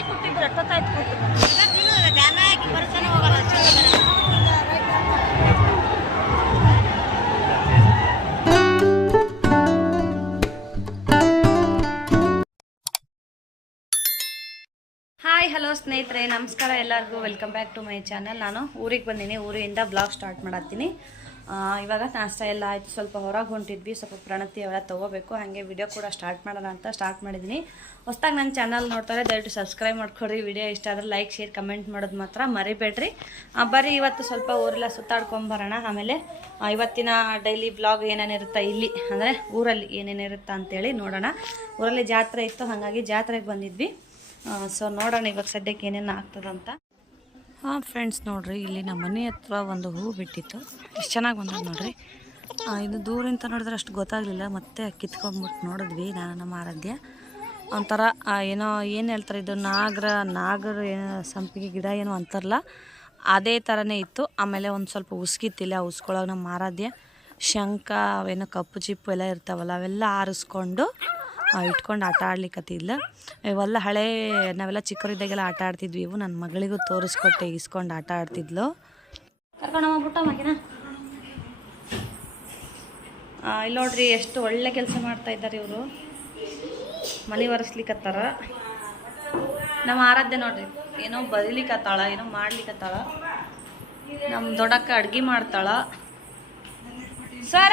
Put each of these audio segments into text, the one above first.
Tek mi ti bude, kto taj put? ಸ್ನೇಹಿತರೆ, ನಮಸ್ಕಾರ ಎಲ್ಲರಿಗೂ. Welcome back to my channel ನಾನು ಊರಿಗೆ ಬಂದೀನಿ. ಊರಿಂದ ಬ್ಲಾಗ್ ಸ್ಟಾರ್ಟ್ ಮಾಡತ್ತೀನಿ. ಇವಾಗ ನಾಷ್ಟ ಎಲ್ಲ ಆಯಿತು. ಸ್ವಲ್ಪ ಹೊರಗೆ ಹೊಂಟಿದ್ವಿ. ಸ್ವಲ್ಪ ಪ್ರಣತಿ ಅವೆಲ್ಲ ತೊಗೋಬೇಕು. ಹಾಗೆ ವಿಡಿಯೋ ಕೂಡ ಸ್ಟಾರ್ಟ್ ಮಾಡೋಣ ಅಂತ ಸ್ಟಾರ್ಟ್ ಮಾಡಿದ್ದೀನಿ ಹೊಸ್ದಾಗಿ ನನ್ನ ಚಾನಲ್ ನೋಡ್ತಾರೆ, ದಯವಿಟ್ಟು ಸಬ್ಸ್ಕ್ರೈಬ್ ಮಾಡ್ಕೊಡ್ರಿ. ವಿಡಿಯೋ ಇಷ್ಟ ಆದರೆ ಲೈಕ್ ಶೇರ್ ಕಮೆಂಟ್ ಮಾಡೋದು ಮಾತ್ರ ಮರಿಬೇಡ್ರಿ. ಬರೀ ಬರ್ರಿ, ಇವತ್ತು ಸ್ವಲ್ಪ ಊರೆಲ್ಲ ಸುತ್ತಾಡ್ಕೊಂಬರೋಣ ಆಮೇಲೆ ಇವತ್ತಿನ ಡೈಲಿ ಬ್ಲಾಗ್ ಏನೇನಿರುತ್ತೆ ಇಲ್ಲಿ? ಅಂದರೆ ಊರಲ್ಲಿ ಏನೇನಿರುತ್ತೆ ಅಂತೇಳಿ ನೋಡೋಣ. ಊರಲ್ಲಿ ಜಾತ್ರೆ ಇತ್ತು. ಹಾಗಾಗಿ ಜಾತ್ರೆಗೆ ಬಂದಿದ್ವಿ. ಸೊ ನೋಡೋಣ ಇವಾಗ ಸದ್ಯಕ್ಕೆ ಏನೇನು ಆಗ್ತದಂತ. ಹಾಂ ಫ್ರೆಂಡ್ಸ್ ನೋಡಿರಿ, ಇಲ್ಲಿ ನಮ್ಮ ಮನೆ ಹತ್ರ ಒಂದು ಹೂವು ಬಿಟ್ಟಿತ್ತು. ಎಷ್ಟು ಚೆನ್ನಾಗಿ ಬಂದಿದೆ ನೋಡಿರಿ. ಇದು ದೂರಿಂದ ನೋಡಿದ್ರೆ ಅಷ್ಟು ಗೊತ್ತಾಗಲಿಲ್ಲ, ಮತ್ತೆ ಕಿತ್ಕೊಂಡ್ಬಿಟ್ಟು ನೋಡಿದ್ವಿ ನಾನು ನಮ್ಮ ಆರಾಧ್ಯ. ಒಂಥರ ಏನೋ, ಏನು ಹೇಳ್ತಾರೆ ಇದು, ನಾಗರ ನಾಗರ ಏನೋ ಸಂಪಿಗೆ ಗಿಡ ಏನೋ ಅಂತಾರಲ್ಲ, ಅದೇ ಥರನೇ ಇತ್ತು. ಆಮೇಲೆ ಒಂದು ಸ್ವಲ್ಪ ಉಸ್ಕಿತ್ತಿಲ್ಲ ಆ ಉಸ್ಕೊಳಗೆ ನಮ್ಮ ಆರಾಧ್ಯ. ಶಂಖ, ಅವೇನೋ ಕಪ್ಪು ಚಿಪ್ಪು ಎಲ್ಲ ಇರ್ತಾವಲ್ಲ, ಅವೆಲ್ಲ ಆರಿಸ್ಕೊಂಡು ಇಟ್ಕೊಂಡು ಆಟ ಆಡ್ಲಿಕ್ಕತ್ತಿದ್ಲು ಇವೆಲ್ಲ ಹಳೆ, ನಾವೆಲ್ಲ ಚಿಕ್ಕವರಿದ್ದಾಗೆಲ್ಲ ಆಟ ಆಡ್ತಿದ್ವಿ. ಇವು ನನ್ನ ಮಗಳಿಗೂ ತೋರಿಸ್ಕೊಟ್ಟೆ ಇಸ್ಕೊಂಡು ಆಟ ಆಡ್ತಿದ್ಲು. ಕರ್ಕೊಂಡು ಮಗಿನ ಇಲ್ಲಿ ನೋಡ್ರಿ, ಎಷ್ಟು ಒಳ್ಳೆ ಕೆಲಸ ಮಾಡ್ತಾ ಇದ್ದಾರೆ ಇವರು. ಮನೆ ಒರೆಸ್ಲಿಕ್ಕತ್ತಾರ ನಮ್ಮ ಆರಾಧ್ಯ ನೋಡ್ರಿ, ಏನೋ ಬರೀಲಿಕ್ಕತ್ತಾಳ ಏನೋ ಮಾಡ್ಲಿಕ್ಕತ್ತಾಳ ನಮ್ಮ ದೊಡ್ಡಕ್ಕ ಅಡ್ಗೆ ಮಾಡ್ತಾಳ. ಸರ!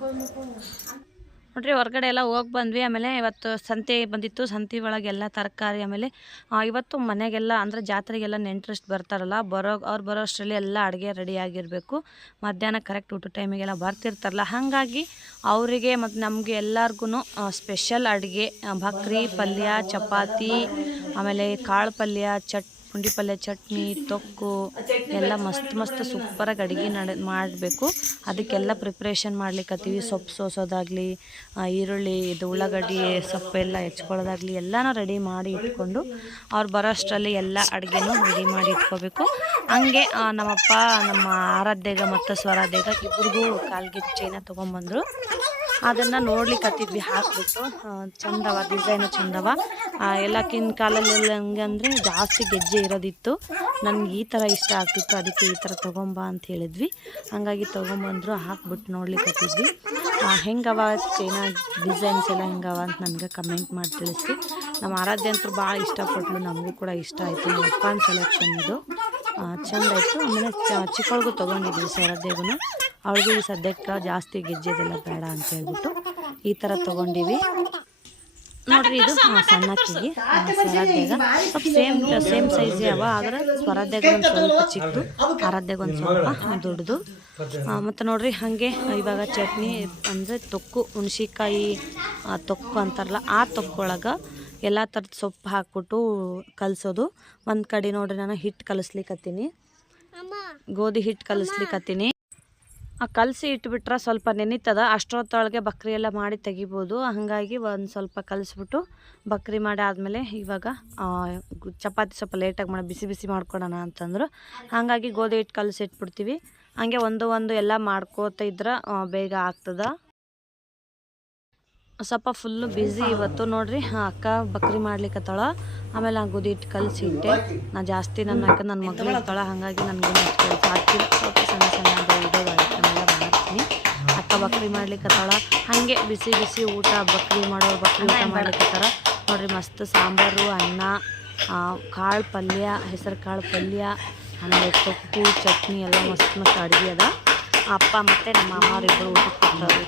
ನೋಡ್ರಿ, ಹೊರಗಡೆ ಎಲ್ಲ ಹೋಗಿ ಬಂದ್ವಿ. ಆಮೇಲೆ ಇವತ್ತು ಸಂತೆ ಬಂದಿತ್ತು. ಸಂತೆ ಒಳಗೆಲ್ಲ ತರಕಾರಿ ಆಮೇಲೆ ಇವತ್ತು ಮನೆಗೆಲ್ಲ, ಅಂದರೆ ಜಾತ್ರೆಗೆಲ್ಲ ನೆಂಟ್ರಷ್ಟು ಬರ್ತಾರಲ್ಲ, ಬರೋ, ಅವ್ರು ಬರೋ ಅಷ್ಟರಲ್ಲಿ ಎಲ್ಲ ಅಡುಗೆ ರೆಡಿ ಆಗಿರಬೇಕು. ಮಧ್ಯಾಹ್ನ ಕರೆಕ್ಟ್ ಊಟ ಟೈಮಿಗೆಲ್ಲ ಬರ್ತಿರ್ತಾರಲ್ಲ. ಹಾಗಾಗಿ ಅವರಿಗೆ ಮತ್ತು ನಮಗೆ ಎಲ್ಲರಿಗೂ ಸ್ಪೆಷಲ್ ಅಡುಗೆ ಬಕ್ರಿ ಪಲ್ಯ, ಚಪಾತಿ, ಆಮೇಲೆ ಕಾಳು ಪಲ್ಯ, ಚಟ್ ಪುಂಡಿ ಪಲ್ಯ, ಚಟ್ನಿ, ತೊಕ್ಕು ಎಲ್ಲ ಮಸ್ತ್ ಮಸ್ತ್ ಸೂಪರಾಗಿ ಅಡುಗೆ ನಡೆ, ಮಾಡಬೇಕು. ಅದಕ್ಕೆಲ್ಲ ಪ್ರಿಪ್ರೇಷನ್ ಮಾಡ್ಲಿಕ್ಕತ್ತೀವಿ ಸೊಪ್ಪು ಸೋಸೋದಾಗಲಿ ಈರುಳ್ಳಿ, ಇದು ಉಳ್ಳಾಗಡ್ಡಿ ಸೊಪ್ಪೆಲ್ಲ ಹೆಚ್ಕೊಳ್ಳೋದಾಗಲಿ ಎಲ್ಲನೂ ರೆಡಿ ಮಾಡಿ ಇಟ್ಕೊಂಡು ಅವ್ರು ಬರೋ ಅಷ್ಟರಲ್ಲಿ ಎಲ್ಲ ಅಡುಗೆನೂ ರೆಡಿ ಮಾಡಿ ಇಟ್ಕೋಬೇಕು. ಹಂಗೆ ನಮ್ಮಪ್ಪ, ನಮ್ಮ ಆರಾಧ್ಯಗ ಮತ್ತು ಸ್ವರಾಧ್ಯಗ ಇಬ್ಬರಿಗೂ ಕಾಲ್ಗೆ ಚೈನ ತೊಗೊಂಬಂದರು. ಅದನ್ನು ನೋಡ್ಲಿಕ್ಕೆ ಹಾಕ್ಬಿಟ್ಟು. ಚಂದವ ಡಿಸೈನು ಚಂದವ. ಎಲ್ಲಕ್ಕಿನ ಕಾಲಲ್ಲೆಲ್ಲ ಹಂಗೆ ಅಂದರೆ ಜಾಸ್ತಿ ಗೆಜ್ಜೆ ಇರೋದಿತ್ತು. ನನಗೆ ಈ ಥರ ಇಷ್ಟ ಆಗ್ತಿತ್ತು, ಅದಕ್ಕೆ ಈ ಥರ ತೊಗೊಂಬ ಅಂತ ಹೇಳಿದ್ವಿ. ಹಂಗಾಗಿ ತೊಗೊಂಬಂದ್ರು, ಹಾಕ್ಬಿಟ್ಟು ನೋಡ್ಲಿಕ್ಕೆ ಹೆಂಗವ ಚೈನ ಡಿಸೈನ್ಸ್ ಎಲ್ಲ ಹೆಂಗವ ಅಂತ ನನಗೆ ಕಮೆಂಟ್ ಮಾಡಿ ತಿಳಿಸಿ ನಮ್ಮ ಆರಾಧ್ಯ ಅಂತೂ ಭಾಳ ಇಷ್ಟಪಟ್ಲು, ನಮಗೂ ಕೂಡ ಇಷ್ಟ ಆಯಿತು. ಅಪ್ಪನ ಸೆಲೆಕ್ಷನ್ ಇದು. ಚಂದ ಇತ್ತು ಆಮೇಲೆ ಚಿಕ್ಕವಳಿಗೂ ತೊಗೊಂಡಿದ್ವಿ ಸರದೇಗೂ ಅವಳಿಗೂ ಈ ಸದ್ಯಕ್ಕೆ ಜಾಸ್ತಿ ಗೆಜ್ಜೆದೆಲ್ಲ ಬೇಡ ಅಂತ ಹೇಳ್ಬಿಟ್ಟು ಈ ಥರ ತೊಗೊಂಡಿವಿ. ನೋಡ್ರಿ ಇದು ಹಾಂ ಸಣ್ಣ ಕಿಗಿ ಸ್ವರಾಧ್ಯಾಗ. ಸ್ವಲ್ಪ ಸೇಮ್ ಸೇಮ್ ಸೈಜ್ ಅವ ಆದ್ರೆ ಸ್ವರಾಧ್ಯಾಗ ಒಂದು ಸ್ವಲ್ಪ ಚಿಕ್ಕದು ಆರಾಧ್ಯಾಗ ಒಂದು ಸ್ವಲ್ಪ ದೊಡ್ಡದು. ಮತ್ತು ನೋಡ್ರಿ ಹಾಗೆ ಇವಾಗ ಚಟ್ನಿ ಅಂದರೆ ತೊಕ್ಕು ಹುಣ್ಸಿಕಾಯಿ ತೊಕ್ಕು ಅಂತಾರಲ್ಲ ಆ ತೊಕ್ಕೊಳಗೆ ಎಲ್ಲ ಥರದ ಸೊಪ್ಪು ಹಾಕ್ಬಿಟ್ಟು ಕಲಸೋದು. ಒಂದು ಕಡೆ ನೋಡ್ರಿ ನಾನು ಹಿಟ್ಟು ಕಲಿಸ್ಲಿಕ್ಕತ್ತೀನಿ ಗೋಧಿ ಹಿಟ್ಟು ಕಲಿಸ್ಲಿಕ್ಕತ್ತೀನಿ ಆ ಕಲಸಿ ಇಟ್ಬಿಟ್ರೆ ಸ್ವಲ್ಪ ನೆನೀತದ, ಅಷ್ಟೊತ್ತೊಳಗೆ ಬಕ್ರಿ ಎಲ್ಲ ಮಾಡಿ ತೆಗಿಬೋದು. ಹಾಗಾಗಿ ಒಂದು ಸ್ವಲ್ಪ ಕಲಿಸ್ಬಿಟ್ಟು ಬಕ್ರಿ ಮಾಡಿ ಆದಮೇಲೆ ಇವಾಗ ಚಪಾತಿ ಸ್ವಲ್ಪ ಲೇಟಾಗಿ ಮಾಡಿ, ಬಿಸಿ ಬಿಸಿ ಮಾಡ್ಕೊಳೋಣ ಅಂತಂದ್ರು. ಹಾಗಾಗಿ ಗೋಧಿ ಹಿಟ್ಟು ಕಲಸಿ ಇಟ್ಬಿಡ್ತೀವಿ. ಹಾಗೆ ಒಂದು ಒಂದು ಎಲ್ಲ ಮಾಡ್ಕೋತ ಇದ್ರೆ ಬೇಗ ಆಗ್ತದ. ಸ್ವಲ್ಪ ಫುಲ್ಲು ಬ್ಯುಸಿ ಇವತ್ತು ನೋಡ್ರಿ. ಅಕ್ಕ ಬಕ್ರಿ ಮಾಡ್ಲಿಕ್ಕತ್ತಾಳ ಆಮೇಲೆ ಆ ಗೋಧಿ ಹಿಟ್ಟು ಕಲಸಿ ಇಟ್ಟೆ. ನಾ ಜಾಸ್ತಿ ನನ್ನ ಅಕ್ಕ ನನ್ನ ಮಗಳು ಇರ್ತಾಳ ಹಾಗಾಗಿ ನನಗೆ ಬಕ್ರಿ ಮಾಡ್ಲಿಕ್ಕತ್ತಾಳ ಹಾಗೆ ಬಿಸಿ ಬಿಸಿ ಊಟ ಬಕ್ರಿ ಮಾಡೋರು ಬಕ್ರಿ ಊಟ ಮಾಡ್ಲಿಕ್ಕತ್ತಾರ ನೋಡ್ರಿ ಮಸ್ತ್ ಸಾಂಬಾರು ಅನ್ನ ಕಾಳು ಪಲ್ಯ ಹೆಸರು ಕಾಳು ಪಲ್ಯ ಆಮೇಲೆ ಸೊಪ್ಪು ಚಟ್ನಿ ಎಲ್ಲ ಮಸ್ತ್ ಮಸ್ತ್ ಅಡುಗೆ ಅದ. ಅಪ್ಪ ಮತ್ತು ನಮ್ಮ ಅಮ್ಮವ್ರಿಬ್ಬರು ಊಟಕ್ಕೆ ಕೊಡ್ತಾರೆ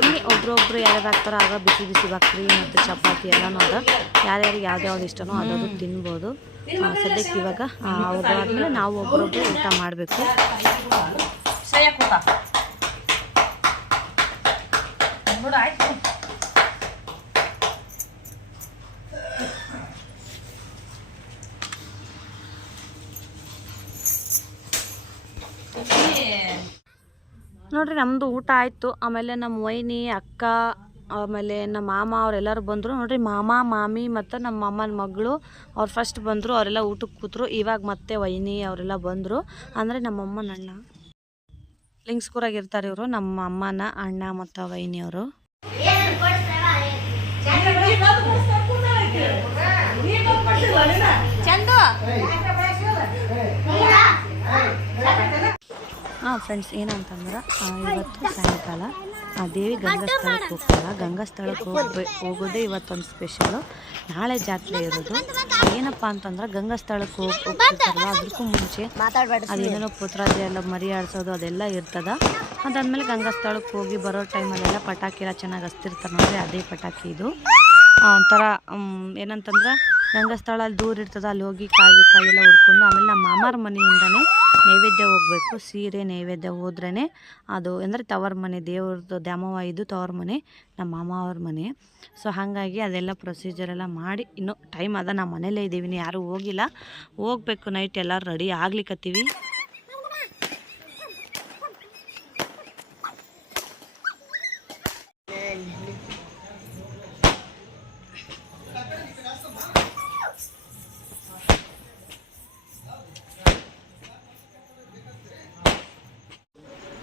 ಇಲ್ಲಿ ಒಬ್ರೊಬ್ರು ಯಾರ್ಯಾರು ಹಾಕ್ತಾರೋ ಆಗ ಬಿಸಿ ಬಿಸಿ ಬಕ್ರಿ ಮತ್ತು ಚಪಾತಿ ಎಲ್ಲನೂ ಅದ. ಯಾರ್ಯಾರಿಗೆ ಯಾವ್ದು ಇಷ್ಟನೋ ಅದನ್ನು ತಿನ್ಬೋದು. ಸದ್ಯಕ್ಕೆ ಇವಾಗ ಅವ್ರು ಆದಮೇಲೆ ನಾವು ಒಬ್ರೊಬ್ರು ಊಟ ಮಾಡಬೇಕು. ನೋಡ್ರಿ ನಮ್ಮದು ಊಟ ಆಯಿತು. ಆಮೇಲೆ ನಮ್ಮ ವೈನಿ ಅಕ್ಕ ಆಮೇಲೆ ನಮ್ಮ ಮಾಮ ಅವರೆಲ್ಲರೂ ಬಂದರು. ನೋಡ್ರಿ ಮಾಮ ಮಾಮಿ ಮತ್ತು ನಮ್ಮ ಮಾಮನ ಮಗಳು ಅವ್ರು ಫಸ್ಟ್ ಬಂದರು. ಅವರೆಲ್ಲ ಊಟಕ್ಕೆ ಕೂತರು. ಇವಾಗ ಮತ್ತೆ ವೈನಿ ಅವರೆಲ್ಲ ಬಂದರು. ಅಂದರೆ ನಮ್ಮಮ್ಮನ ಅಣ್ಣ. ಲಿಂಗ್ಸ್ಕೂರಾಗಿರ್ತಾರೆ ಇವರು. ನಮ್ಮ ಅಮ್ಮನ ಅಣ್ಣ ಮತ್ತು ವೈನಿ ಅವರು. ಚಂದು. ಹಾಂ ಫ್ರೆಂಡ್ಸ್ ಏನಂತಂದ್ರೆ ಇವತ್ತು ಸಾಯಂಕಾಲ ಆ ದೇವಿ ಗಂಗಾಸ್ಥಳಕ್ಕೆ ಹೋಗ್ತಾರ ಗಂಗಾಸ್ಥಳಕ್ಕೆ ಹೋಗ್ಬೇ ಹೋಗೋದೇ ಇವತ್ತೊಂದು ಸ್ಪೆಷಲು ನಾಳೆ ಜಾತ್ರೆ ಇರೋದು. ಏನಪ್ಪ ಅಂತಂದ್ರೆ ಗಂಗಾಸ್ಥಳಕ್ಕೆ ಹೋಗಿ ಹೋಗ್ತಿರ್ತಾರಲ್ಲ ಅದಕ್ಕೂ ಮುಂಚೆ ಅದೇನೇನೋ ಪುತ್ರಾಜ ಎಲ್ಲ ಮರಿ ಆಡ್ಸೋದು ಅದೆಲ್ಲ ಇರ್ತದ. ಅದಾದ್ಮೇಲೆ ಗಂಗಾಸ್ಥಳಕ್ಕೆ ಹೋಗಿ ಬರೋ ಟೈಮಲ್ಲೆಲ್ಲ ಪಟಾಕಿ ಎಲ್ಲ ಚೆನ್ನಾಗಿ ಹಸ್ತಿರ್ತಾರೆ ನೋಡ್ರಿ ಅದೇ ಪಟಾಕಿ ಇದು. ಒಂಥರ ಮ್, ಏನಂತಂದ್ರೆ ಗಂಗಾಸ್ಥಳ ಅಲ್ಲಿ ದೂರ ಇರ್ತದ, ಅಲ್ಲಿ ಹೋಗಿ ಕಾಯಿ ಕಾಯಿ ಎಲ್ಲ ಹುಡ್ಕೊಂಡು ಆಮೇಲೆ ನಮ್ಮ ಮಾಮಾರ ಮನೆಯಿಂದನೇ ನೈವೇದ್ಯ ಹೋಗಬೇಕು. ಸೀರೆ ನೈವೇದ್ಯ ಹೋದ್ರೇ ಅದು ಅಂದರೆ ತವರ ಮನೆ, ದೇವ್ರದ್ದು ದ್ಯಾಮವ್ವ ಇದು ತವರ ಮನೆ, ನಮ್ಮ ಮಾಮ ಅವ್ರ ಮನೆ. ಸೊ ಹಾಗಾಗಿ ಅದೆಲ್ಲ ಪ್ರೊಸೀಜರ್ ಎಲ್ಲ ಮಾಡಿ ಇನ್ನೂ ಟೈಮ್ ಅದ ನಾವು ಮನೇಲೇ ಇದ್ದೀವಿ ಯಾರೂ ಹೋಗಿಲ್ಲ. ಹೋಗ್ಬೇಕು ನೈಟ್ ಎಲ್ಲರೂ ರೆಡಿ ಆಗ್ಲಿಕ್ಕತ್ತೀವಿ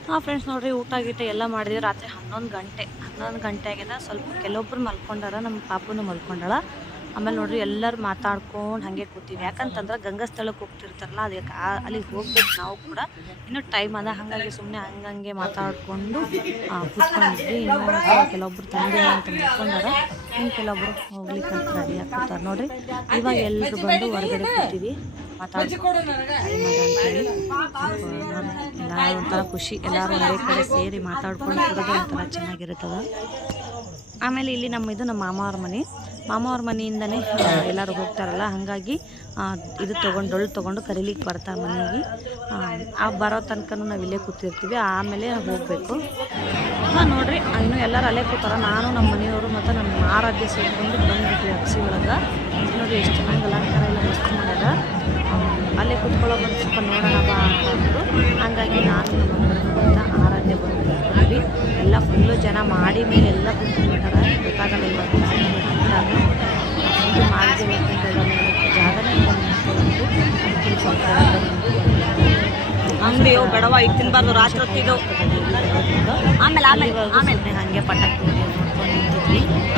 ಹಾಂ ಫ್ರೆಂಡ್ಸ್ ನೋಡಿರಿ, ಊಟ ಗೀಟ ಎಲ್ಲ ಮಾಡಿದ್ವಿ ರಾತ್ರಿ ಹನ್ನೊಂದು ಗಂಟೆ. ಹನ್ನೊಂದು ಗಂಟೆ ಆಗಿದೆ, ಸ್ವಲ್ಪ ಕೆಲವೊಬ್ರು ಮಲ್ಕೊಂಡಾರ ನಮ್ಮ ಪಾಪುನು ಮಲ್ಕೊಂಡಾಳ. ಆಮೇಲೆ ನೋಡ್ರಿ ಎಲ್ಲರೂ ಮಾತಾಡ್ಕೊಂಡು ಹಾಗೆ ಕೂತೀವಿ ಯಾಕಂತಂದ್ರೆ ಗಂಗಸ್ಥಳಕ್ಕೆ ಹೋಗ್ತಿರ್ತಾರಲ್ಲ, ಅದಕ್ಕೆ ಅಲ್ಲಿಗೆ ಹೋಗ್ಬೇಕು ನಾವು ಕೂಡ. ಇನ್ನೂ ಟೈಮ್ ಅದ ಹಾಗಾಗಿ ಸುಮ್ಮನೆ ಹಂಗಂಗೆ ಮಾತಾಡಿಕೊಂಡು ಕೂತ್ಕೊಂಡಿದ್ವಿ ಇನ್ನು ಕೆಲವೊಬ್ರು ತಂದೆ ಅಂತ ಮಲ್ಕೊಂಡಾರ, ಇನ್ನು ಕೆಲವೊಬ್ರು ಹೋಗ್ಲಿಕ್ಕೆ ಅಂತ ರೆಡಿ ನೋಡ್ರಿ. ಇವಾಗ ಎಲ್ಲರೂ ಬಂದು ಹೊರಗಡೆ ಕೂತೀವಿ ಮಾತಾಡ್ಕೊಂಡು ಒಂಥರ ಖುಷಿ. ಎಲ್ಲರೂ ಒಂದೇ ಕಡೆ ಸೇರಿ ಮಾತಾಡ್ಕೊಂಡು ಒಂಥರ ಚೆನ್ನಾಗಿರುತ್ತದೆ. ಆಮೇಲೆ ಇಲ್ಲಿ ನಮ್ಮ ಇದು ನಮ್ಮ ಮಾಮ ಅವ್ರ ಮನೆ. ಮಾಮ ಅವ್ರ ಮನೆಯಿಂದನೇ ಎಲ್ಲರೂ ಹೋಗ್ತಾರಲ್ಲ ಹಾಗಾಗಿ ಇದು ತೊಗೊಂಡು ಡೊಳ್ಳು ತೊಗೊಂಡು ಕರೀಲಿಕ್ಕೆ ಬರ್ತಾರೆ ಮನೆಗೆ. ಆ, ಬರೋ ತನಕ ನಾವು ಇಲ್ಲೇ ಕೂತಿರ್ತೀವಿ ಆಮೇಲೆ ಹೋಗಬೇಕು. ಹಾಂ ನೋಡಿರಿ ಇನ್ನು ಎಲ್ಲರೂ ಅಲ್ಲೇ ಕೂತಾರ. ನಾನು ನಮ್ಮ ಮನೆಯವರು ಮತ್ತು ನಮ್ಮ ಆರಾಧ್ಯ ಸೇರಿಕೊಂಡು ಬಂದ್ಬಿಟ್ವಿ ಅಕ್ಷಿ ಒಳಗೆ. ನೋಡಿ ಎಷ್ಟು ಚೆನ್ನಾಗಿ ಅಲಂಕಾರ ಎಲ್ಲ ಮಸ್ತ್ ಮಾಡ್ಯಾರ. ಅಲ್ಲೇ ಕೂತ್ಕೊಳ್ಳೋ ಬಂದು ಸ್ವಲ್ಪ ನೋಡೋಣ ಬಾ ಅಂತಂದ್ರು ಹಂಗಾಗಿ ನಾನು ನಮ್ಮ ಮತ್ತು ಆರಾಧ್ಯ ಬಂದು ಎಲ್ಲ ಫುಲ್ಲು ಜನ ಮಾಡಿ ಮೇಲೆ ಎಲ್ಲ ಕೂತ್ಕೊಂಡ್ಬಿಟ್ಟಾರ. ಗೊತ್ತಾಗಲ್ಲ ಇವಾಗ. ಅಂಗಡಿ ಬೇಡವ? ಈಗ ತಿನ್ಬಾರ್ದು ರಾತ್ರಿ ಹೊತ್ತಿದ್ದು ಆಮೇಲೆ ಆಮೇಲೆ ಆಮೇಲೆ. ಹಂಗೆ ಪಟಾಕಿ. ನೋಡ್ಕೊಂಡು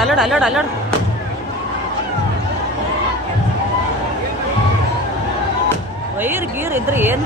ಅಲ್ಲೋಡು ಅಲ್ಲೋಡು ಅಲ್ಲೋಡು ವೈರ್ ಗೀರ್ ಇದ್ರೆ ಏನು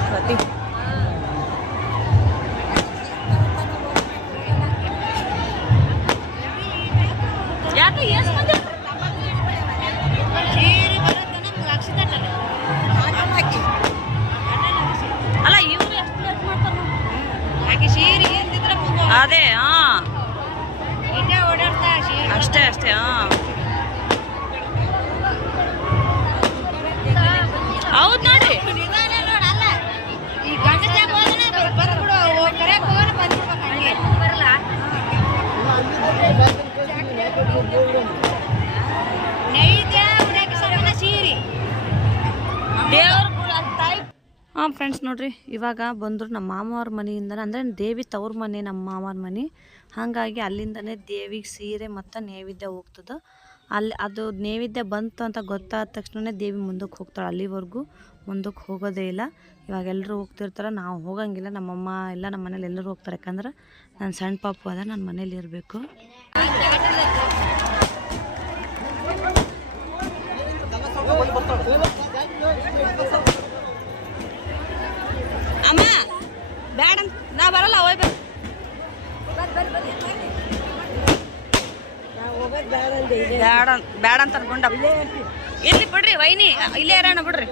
ನೋಡ್ರಿ, ಇವಾಗ ಬಂದರು ನಮ್ಮ ಮಾಮವ್ರ ಮನೆಯಿಂದ ಅಂದರೆ ದೇವಿ ತವ್ರ ಮನೆ, ನಮ್ಮ ಮಾಮವ್ರ ಮನೆ. ಹಾಗಾಗಿ ಅಲ್ಲಿಂದನೇ ದೇವಿಗೆ ಸೀರೆ ಮತ್ತು ನೈವೇದ್ಯ ಹೋಗ್ತದೆ. ಅಲ್ಲಿ ಅದು ನೈವೇದ್ಯ ಬಂತು ಅಂತ ಗೊತ್ತಾದ ತಕ್ಷಣ ದೇವಿ ಮುಂದಕ್ಕೆ ಹೋಗ್ತಾಳೆ. ಅಲ್ಲಿವರೆಗೂ ಮುಂದಕ್ಕೆ ಹೋಗೋದೇ ಇಲ್ಲ. ಇವಾಗ ಎಲ್ಲರೂ ಹೋಗ್ತಿರ್ತಾರೆ. ನಾವು ಹೋಗಂಗಿಲ್ಲ. ನಮ್ಮಮ್ಮ ಎಲ್ಲ ನಮ್ಮ ಮನೇಲಿ ಎಲ್ಲರೂ ಹೋಗ್ತಾರೆ. ಯಾಕಂದ್ರೆ ನನ್ನ ಸಣ್ಣ ಪಾಪು ಅದ, ನನ್ನ ಮನೇಲಿ ಇರಬೇಕು. ಬೇಡ ಅಂತ ಅನ್ಕೊಂಡ ಇಲ್ಲಿ ಬಿಡ್ರಿ ವೈನಿ ಇಲ್ಲೇ ಯಾರಣ್ಣ ಬಿಡ್ರಿ.